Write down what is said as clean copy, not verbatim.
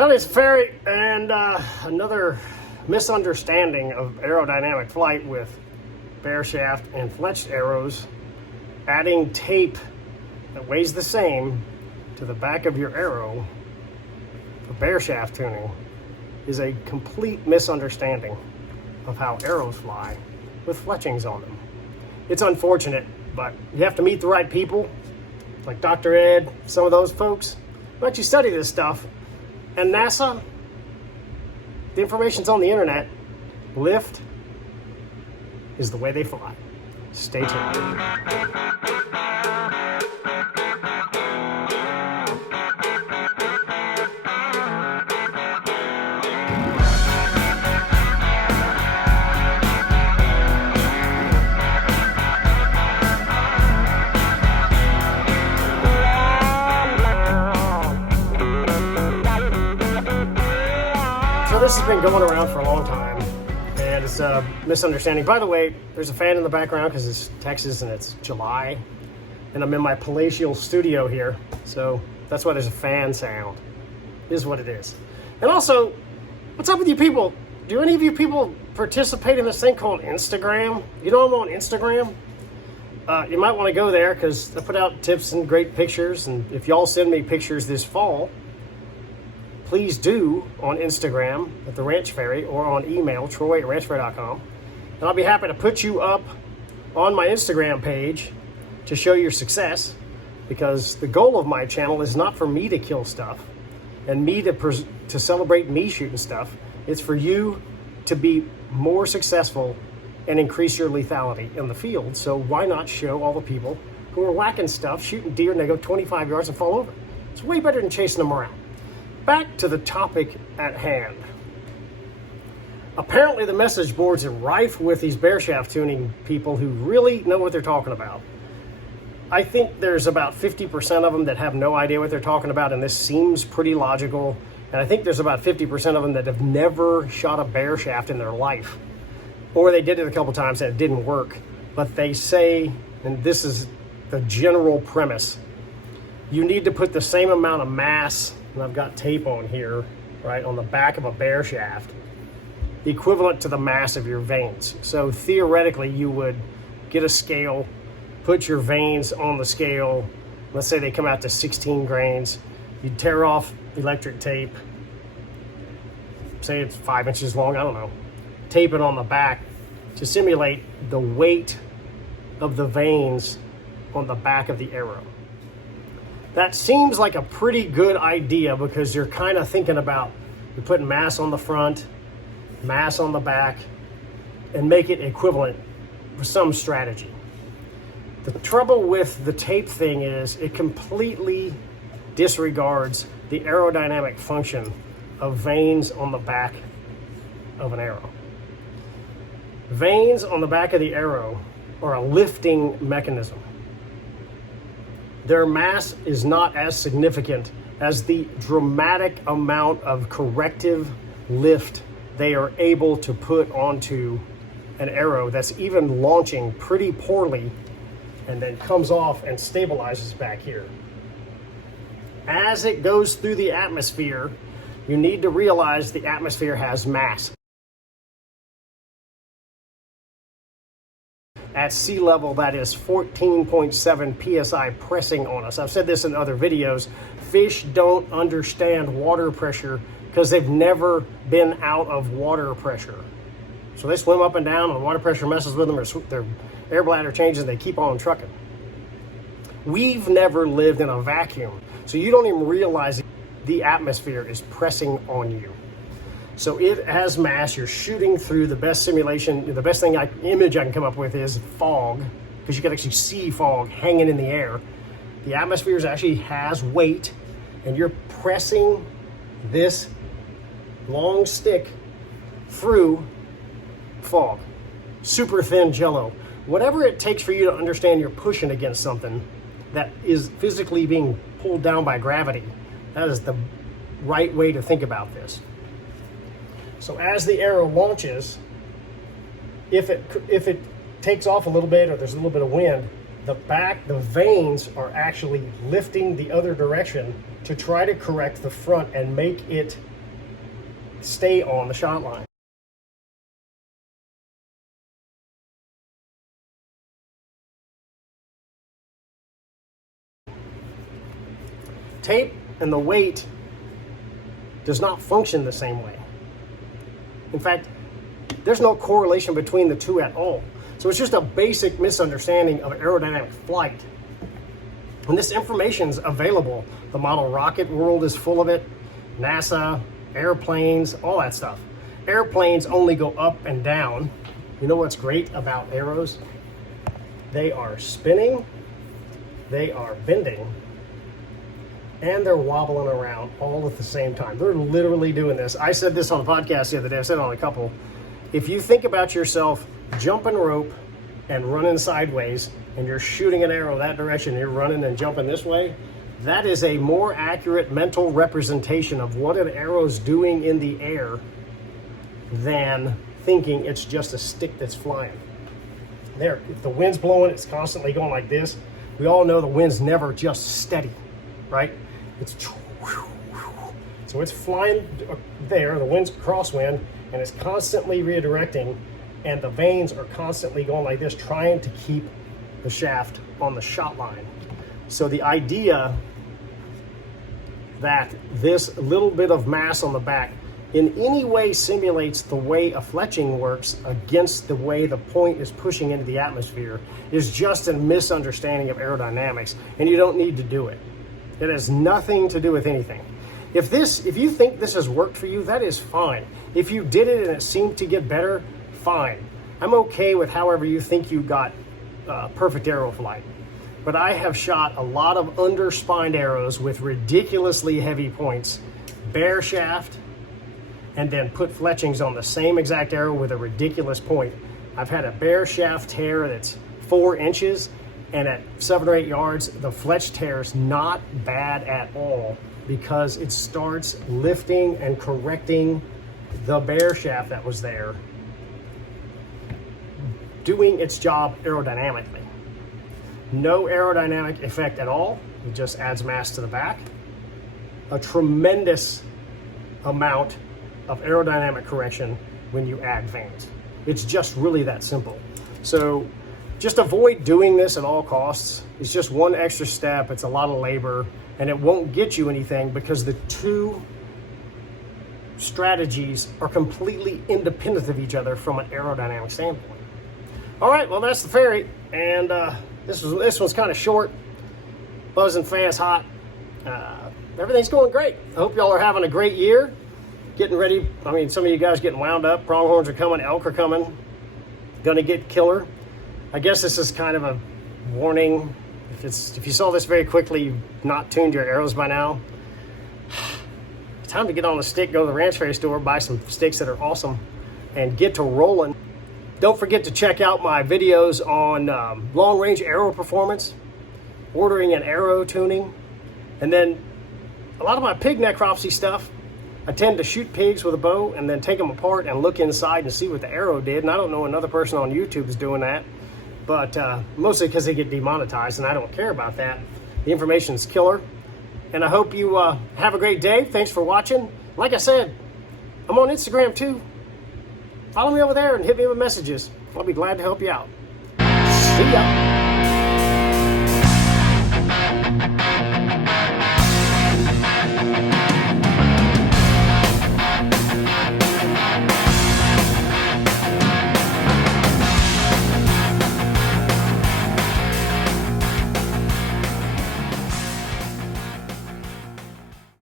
Well, it's Ferry, and another misunderstanding of aerodynamic flight with bare shaft and fletched arrows. Adding tape that weighs the same to the back of your arrow for bare shaft tuning is a complete misunderstanding of how arrows fly with fletchings on them. It's unfortunate, but you have to meet the right people, like Dr. Ed, some of those folks, who actually study this stuff. And NASA, the information's on the internet. Lift is the way they fly. Stay tuned. So this has been going around for a long time, and it's a misunderstanding. By the way, there's a fan in the background because it's Texas and it's July, and I'm in my palatial studio here, so that's why there's a fan sound. It is what it is. And also, what's up with you people? Do any of you people participate in this thing called Instagram? You know I'm on Instagram? You might want to go there because I put out tips and great pictures, and if y'all send me pictures this fall, please do on Instagram at The Ranch Fairy or on email, troy@ranchfairy.com. And I'll be happy to put you up on my Instagram page to show your success, because the goal of my channel is not for me to kill stuff and me to celebrate me shooting stuff. It's for you to be more successful and increase your lethality in the field. So why not show all the people who are whacking stuff, shooting deer, and they go 25 yards and fall over? It's way better than chasing them around. Back to the topic at hand. Apparently the message boards are rife with these bare shaft tuning people who really know what they're talking about. I think there's about 50% of them that have no idea what they're talking about, and this seems pretty logical. And I think there's about 50% of them that have never shot a bare shaft in their life. Or they did it a couple times and it didn't work. But they say, and this is the general premise, you need to put the same amount of mass, and I've got tape on here, right, on the back of a bare shaft, equivalent to the mass of your vanes. So theoretically, you would get a scale, put your vanes on the scale. Let's say they come out to 16 grains. You'd tear off electric tape, say it's 5 inches long, I don't know. Tape it on the back to simulate the weight of the vanes on the back of the arrow. That seems like a pretty good idea because you're kind of thinking about, you're putting mass on the front, mass on the back, and make it equivalent for some strategy. The trouble with the tape thing is it completely disregards the aerodynamic function of vanes on the back of an arrow. Vanes on the back of the arrow are a lifting mechanism. Their mass is not as significant as the dramatic amount of corrective lift they are able to put onto an arrow that's even launching pretty poorly and then comes off and stabilizes back here. As it goes through the atmosphere, you need to realize the atmosphere has mass. At sea level, that is 14.7 psi pressing on us. I've said this in other videos. Fish don't understand water pressure because they've never been out of water pressure. So they swim up and down, and the water pressure messes with them, or their air bladder changes, and they keep on trucking. We've never lived in a vacuum, so you don't even realize the atmosphere is pressing on you. So it has mass. You're shooting through the best simulation. The best image I can come up with is fog, because you can actually see fog hanging in the air. The atmosphere actually has weight, and you're pressing this long stick through fog. Super thin jello. Whatever it takes for you to understand you're pushing against something that is physically being pulled down by gravity, that is the right way to think about this. So as the arrow launches, if it takes off a little bit or there's a little bit of wind, the vanes are actually lifting the other direction to try to correct the front and make it stay on the shot line. Tape and the weight does not function the same way. In fact, there's no correlation between the two at all. So it's just a basic misunderstanding of aerodynamic flight. And this information's available. The model rocket world is full of it. NASA, airplanes, all that stuff. Airplanes only go up and down. You know what's great about arrows? They are spinning, they are bending, and they're wobbling around all at the same time. They're literally doing this. I said this on the podcast the other day. I said it on a couple. If you think about yourself jumping rope and running sideways, and you're shooting an arrow that direction, you're running and jumping this way, that is a more accurate mental representation of what an arrow's doing in the air than thinking it's just a stick that's flying. There, if the wind's blowing, it's constantly going like this. We all know the wind's never just steady, right? It's so it's flying there, the wind's crosswind, and it's constantly redirecting, and the vanes are constantly going like this, trying to keep the shaft on the shot line. So the idea that this little bit of mass on the back in any way simulates the way a fletching works against the way the point is pushing into the atmosphere is just a misunderstanding of aerodynamics, and you don't need to do it. It has nothing to do with anything. If you think this has worked for you, that is fine. If you did it and it seemed to get better, fine. I'm okay with however you think you got perfect arrow flight. But I have shot a lot of underspined arrows with ridiculously heavy points, bare shaft, and then put fletchings on the same exact arrow with a ridiculous point. I've had a bare shaft tear that's 4 inches, and at 7 or 8 yards, the fletch tear is not bad at all because it starts lifting and correcting the bare shaft that was there, doing its job aerodynamically. No aerodynamic effect at all. It just adds mass to the back. A tremendous amount of aerodynamic correction when you add vanes. It's just really that simple. So just avoid doing this at all costs. It's just one extra step. It's a lot of labor, and it won't get you anything because the two strategies are completely independent of each other from an aerodynamic standpoint. All right, well, that's the ferry, and this one's kind of short. Buzzing fast, hot. Everything's going great. I hope y'all are having a great year. Getting ready. I mean, some of you guys getting wound up. Pronghorns are coming. Elk are coming. Gonna get killer. I guess this is kind of a warning. If you saw this very quickly, you've not tuned your arrows by now. It's time to get on the stick, go to the ranch fairy store, buy some sticks that are awesome, and get to rolling. Don't forget to check out my videos on long-range arrow performance, ordering an arrow tuning, and then a lot of my pig necropsy stuff. I tend to shoot pigs with a bow and then take them apart and look inside and see what the arrow did. And I don't know another person on YouTube is doing that, but mostly because they get demonetized, and I don't care about that. The information's killer. And I hope you have a great day. Thanks for watching. Like I said, I'm on Instagram too. Follow me over there and hit me with messages. I'll be glad to help you out. See ya.